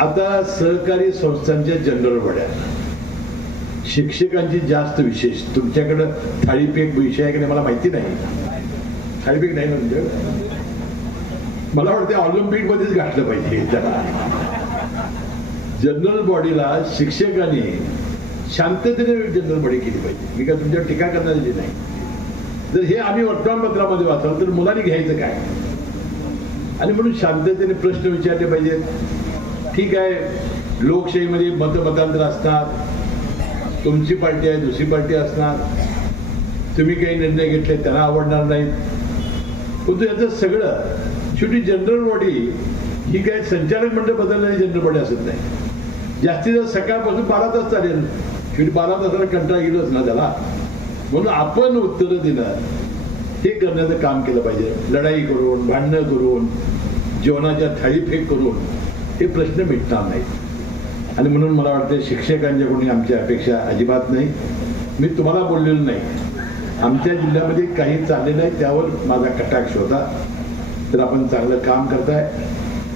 आता सहकारी संस्थांच्या जनरल बॉड्या, शिक्षकांची जास्त विशेष. तुमच्याकडं थाळीफेक विषय आहे की नाही मला माहिती नाही. थाळीफेक नाही म्हणजे मला वाटतं ऑलिम्पिक मध्येच घातलं पाहिजे त्याला. जनरल बॉडीला शिक्षकांनी शांततेने जनरल बॉडी केली पाहिजे. मी काय तुमच्यावर टीका करण्याची नाही. जर हे आम्ही वर्तमानपत्रामध्ये वाचलं तर मुलांनी घ्यायचं काय, आणि म्हणून शांततेने प्रश्न विचारले पाहिजेत. ठीक आहे, लोकशाहीमध्ये मतमतांतर असतात, तुमची पार्टी आहे दुसरी पार्टी असणार, तुम्ही काही निर्णय घेतले त्यांना आवडणार नाहीत, परंतु याचं सगळं शेवटी जनरल बॉडी ही काय संचालक मंडळ बदलणारी जनरल बॉडी असत नाही. जास्तीत जास्त सकाळपासून 12 तास चालेल, शेवटी 12 तासाला कंटाळा गेलोच ना त्याला. म्हणून आपण उत्तरं देणं हे करण्याचं काम केलं पाहिजे. लढाई करून, भांडणं करून, जेवणाच्या थाळीफेक करून हे प्रश्न मिटणार नाहीत. आणि म्हणून मला वाटतं शिक्षकांच्याकडून आमची अपेक्षा अजिबात नाही. मी तुम्हाला बोललेलो नाही, आमच्या जिल्ह्यामध्ये काही चाललेलं आहे त्यावर माझा कटाक्ष होता. तर आपण चांगलं काम करताय,